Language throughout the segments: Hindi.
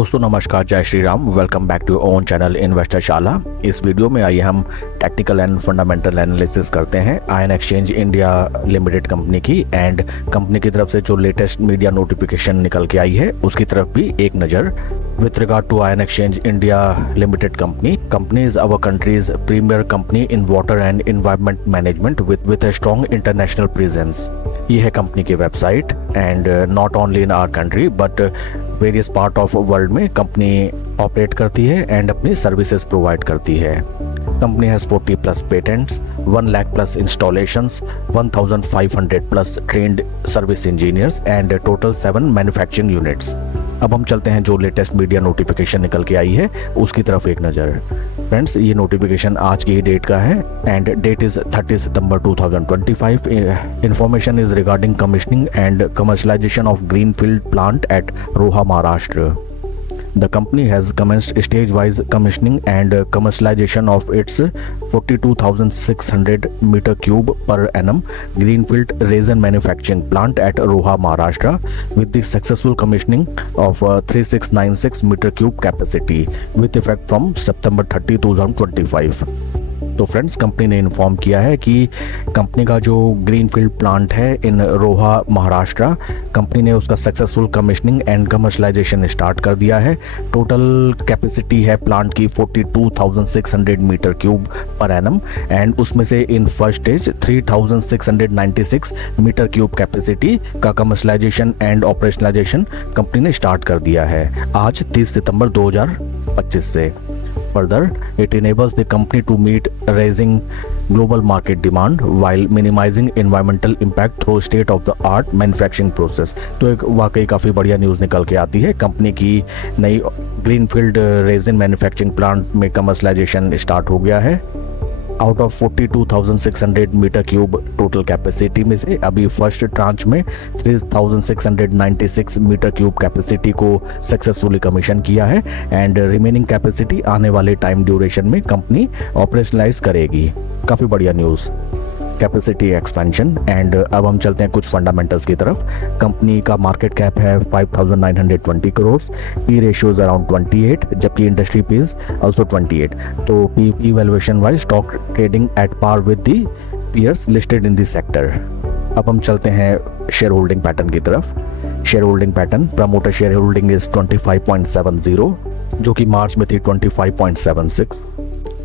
दोस्तों नमस्कार, जय Shri Ram. Welcome back to own channel Investor Shala. इस वीडियो में आइए हम टेक्निकल एंड फंडामेंटल एनालिसिस करते हैं ion exchange India limited company की, एंड कंपनी की तरफ से जो लेटेस्ट मीडिया नोटिफिकेशन निकल के आई है उसकी तरफ भी एक नज़र। With regard to Ion Exchange India Limited company is our country's premier company in water and environment management with a strong international presence. ये है कंपनी की website, and not only in our country but various part of world में कंपनी ऑपरेट करती है एंड अपनी सर्विसेज प्रोवाइड करती है। Company has 40 plus patents, 1 lakh plus installations, 1500 plus trained service engineers and total 7 manufacturing units. अब हम चलते हैं जो लेटेस्ट मीडिया नोटिफिकेशन निकल के आई है उसकी तरफ एक नज़र। फ्रेंड्स, ये नोटिफिकेशन आज की ही डेट का है एंड डेट इज 30 सितंबर 2025। Information is regarding commissioning and commercialisation of greenfield plant at Roha, Maharashtra. The company has commenced stage-wise commissioning and commercialization of its 42,600 meter cube per annum greenfield resin manufacturing plant at Roha, Maharashtra, with the successful commissioning of 3696 meter cube capacity with effect from September 30, 2025. तो फ्रेंड्स, कंपनी ने इन्फॉर्म किया है कि कंपनी का जो ग्रीनफील्ड प्लांट है इन रोहा, महाराष्ट्र, कंपनी ने उसका successful commissioning and commercialisation start कर दिया है। टोटल कैपेसिटी है प्लांट की 42,600 metre cube per annum, and उसमें से in first stage 3,696 metre cube capacity का कमर्शलाइजेशन एंड ऑपरेशनलाइजेशन कंपनी ने स्टार्ट कर दिया है आज 30 सितंबर 2025 से। Further, it enables the company to meet rising global market demand while minimizing environmental impact through state-of-the-art manufacturing process। तो एक वाकई काफ़ी बढ़िया न्यूज़ निकल के आती है। कंपनी की नई ग्रीनफील्ड रेजिन मैन्युफैक्चरिंग प्लांट में कमर्शलाइजेशन स्टार्ट हो गया है। Out of 42,600 metre cube total capacity में से अभी फर्स्ट ट्रांच में 3,696 मीटर क्यूब कैपेसिटी को सक्सेसफुली कमीशन किया है, एंड रिमेनिंग कैपेसिटी आने वाले टाइम ड्यूरेशन में कंपनी ऑपरेशनलाइज करेगी। काफ़ी बढ़िया न्यूज़, कैपेसिटी एक्सपेंशन। एंड अब हम चलते हैं कुछ फंडामेंटल्स की तरफ। कंपनी का मार्केट कैप है 5,920 crore, P ratio is around 28, जबकि इंडस्ट्री पी इज ऑल्सो 28। तो P valuation wise stock trading at par with the peers listed in this sector. अब हम चलते हैं शेयर होल्डिंग पैटर्न की तरफ। Share holding pattern, promoter share holding is 25.70, जो कि मार्च में थी 25.76।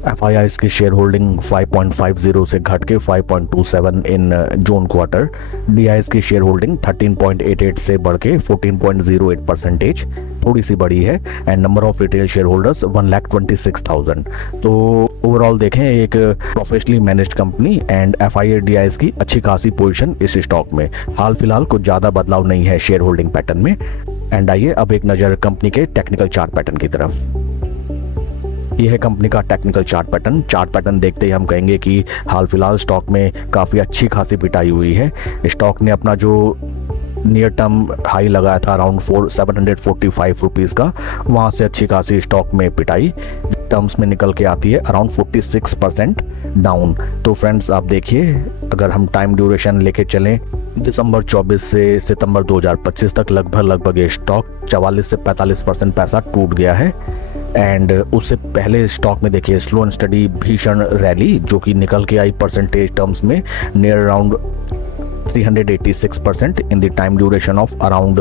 FIIs की शेयर होल्डिंग 5.50 से घट के 5.27 इन जून क्वार्टर। DIs की शेयर होल्डिंग 13.88 से बढ़ के 14.08%, थोड़ी सी बड़ी है, and number of retail share holders 1,26,000। तो ओवरऑल देखें एक professionally managed company and FII DIs की अच्छी खासी पोजीशन इस स्टॉक में। हाल फिलहाल कुछ ज़्यादा बदलाव नहीं है शेयर होल्डिंग पैटर्न में। एंड आइए अब एक नज़र कंपनी के टेक्निकल चार्ट पैटर्न की तरफ। यह है कंपनी का technical chart pattern. Chart pattern देखते ही हम कहेंगे कि हाल फिलहाल स्टॉक में काफ़ी अच्छी खासी पिटाई हुई है। स्टॉक ने अपना जो नियर टर्म हाई लगाया था अराउंड 745 रुपीज़ का, वहाँ से अच्छी खासी स्टॉक में पिटाई टर्म्स में निकल के आती है अराउंड 46% डाउन। तो फ्रेंड्स आप देखिए, अगर हम टाइम ड्यूरेशन लेके चलें दिसंबर 24 से सितंबर 2025 तक लगभग ये स्टॉक 44 से 45% पैसा टूट गया है। एंड उससे पहले स्टॉक में देखिए स्लो एंड स्टडी भीषण रैली जो कि निकल के आई परसेंटेज टर्म्स में near around 386% in the time duration of around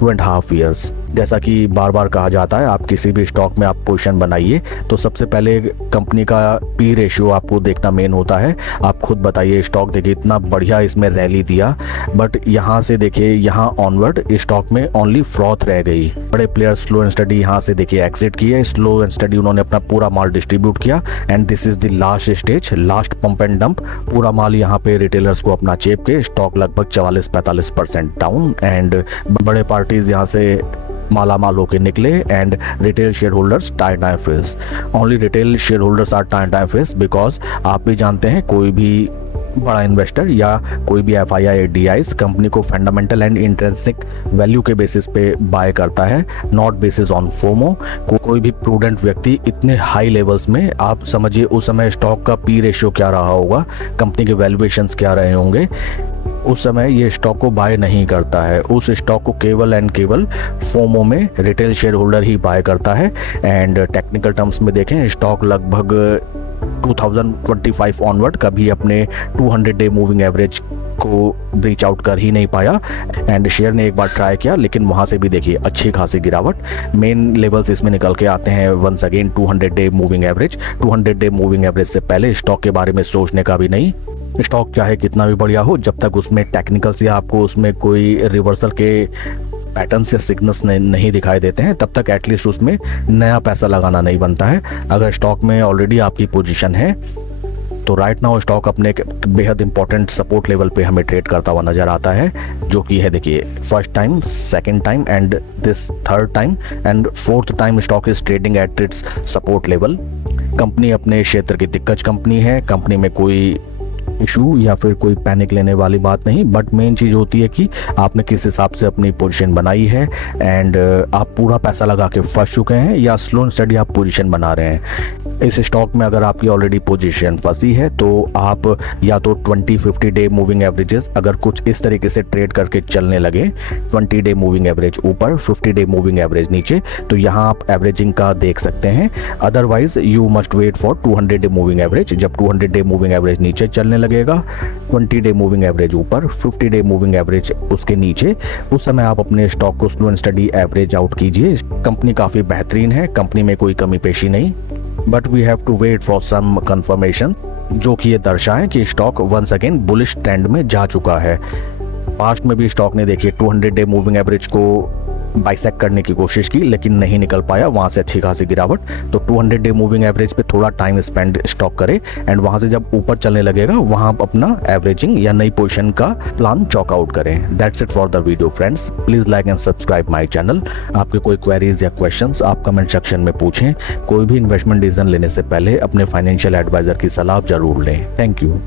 2.5 years। जैसा कि बार बार कहा जाता है, आप किसी भी स्टॉक में आप पोजीशन बनाइए तो सबसे पहले कंपनी का पी रेशियो आपको देखना मेन होता है। आप खुद बताइए, स्टॉक देखिए इतना बढ़िया इसमें रैली दिया, बट यहाँ से देखिए यहाँ ऑनवर्ड स्टॉक में ओनली फ्रॉथ रह गई। बड़े प्लेयर्स स्लो एंड स्टडी यहाँ से देखिए एग्जिट किए, स्लो एंड स्टडी उन्होंने अपना पूरा माल डिस्ट्रीब्यूट किया, and this is the last stage, last pump and dump. पूरा माल यहाँ पे रिटेलर्स को अपना चेप के स्टॉक लगभग 44-45% डाउन, एंड बड़े पार्टीज यहाँ से मालामाल होके निकले, and retail share holders tight आए face. Only retail share holders are tight आए फेस बिकॉज आप भी जानते हैं कोई भी बड़ा इन्वेस्टर या कोई भी FII DIs कंपनी को फंडामेंटल एंड इंट्रिंसिक वैल्यू के बेसिस पे बाय करता है, नॉट बेसिस ऑन फोमो। कोई भी प्रूडेंट व्यक्ति इतने हाई लेवल्स में, आप समझिए उस समय स्टॉक का पी रेशियो क्या रहा होगा, कंपनी के वैल्यूएशंस क्या रहे होंगे, उस समय ये स्टॉक को बाय नहीं करता है। उस स्टॉक को केवल एंड केवल फोमो में रिटेल शेयर होल्डर ही बाय करता है। एंड टेक्निकल टर्म्स में देखें, स्टॉक लगभग 2025 ऑनवर्ड कभी अपने 200 डे मूविंग एवरेज को ब्रीच आउट कर ही नहीं पाया। एंड शेयर ने एक बार ट्राई किया, लेकिन वहां से भी देखिए अच्छी खासी गिरावट। मेन लेवल्स इसमें निकल के आते हैं once again 200 day moving average. 200 day moving average से पहले स्टॉक के बारे में सोचने का भी नहीं। स्टॉक चाहे कितना भी बढ़िया हो, जब तक उसमें टेक्निकल से आपको उसमें कोई रिवर्सल के पैटर्न से सिग्नल्स नहीं दिखाई देते हैं, तब तक एटलीस्ट उसमें नया पैसा लगाना नहीं बनता है। अगर स्टॉक में ऑलरेडी आपकी पोजीशन है तो राइट नाउ स्टॉक अपने बेहद इंपॉर्टेंट सपोर्ट लेवल पे हमें ट्रेड करता हुआ नजर आता है, जो कि है देखिए first time, second time and this third time and fourth time stock is trading at its support level. Company अपने क्षेत्र की दिग्गज कंपनी है, कंपनी में कोई इशू या फिर कोई पैनिक लेने वाली बात नहीं, बट मेन चीज़ होती है कि आपने किस हिसाब से अपनी पोजीशन बनाई है एंड आप पूरा पैसा लगा के फंस चुके हैं या स्लो एंड स्टडी आप पोजीशन बना रहे हैं। इस स्टॉक में अगर आपकी ऑलरेडी पोजीशन फंसी है तो आप या तो 20-50 डे मूविंग एवरेजेस अगर कुछ इस तरीके से ट्रेड करके चलने लगे, 20 डे मूविंग एवरेज ऊपर, 50 डे मूविंग एवरेज नीचे, तो यहाँ आप एवरेजिंग का देख सकते हैं। Otherwise you must wait for 200 day moving average. जब 200 डे मूविंग एवरेज नीचे चलने लगेगा, 20 डे मूविंग एवरेज ऊपर, 50 डे मूविंग एवरेज उसके नीचे, उस समय आप अपने स्टॉक को slow and steady average out कीजिए। कंपनी काफी बेहतरीन है, कंपनी में कोई कमी पेशी नहीं, but we have to wait for some confirmation जो कि ये दर्शाएं कि stock once again bullish trend में जा चुका है। पास्ट में भी स्टॉक ने देखिए 200 डे मूविंग एवरेज को बाइसेक्ट करने की कोशिश की, लेकिन नहीं निकल पाया, वहां से अच्छी खासी गिरावट। तो 200 डे मूविंग एवरेज पे थोड़ा टाइम स्पेंड स्टॉक करे एंड वहां से जब ऊपर चलने लगेगा वहां आप अपना एवरेजिंग या नई पोजीशन का प्लान चॉक आउट करें। That's it for the video friends. Please like and subscribe my channel. आपके कोई क्वेरीज या क्वेश्चंस आप कमेंट सेक्शन में पूछें। कोई भी इन्वेस्टमेंट डिसीजन लेने से पहले अपने फाइनेंशियल एडवाइजर की सलाह जरूर लें। Thank you.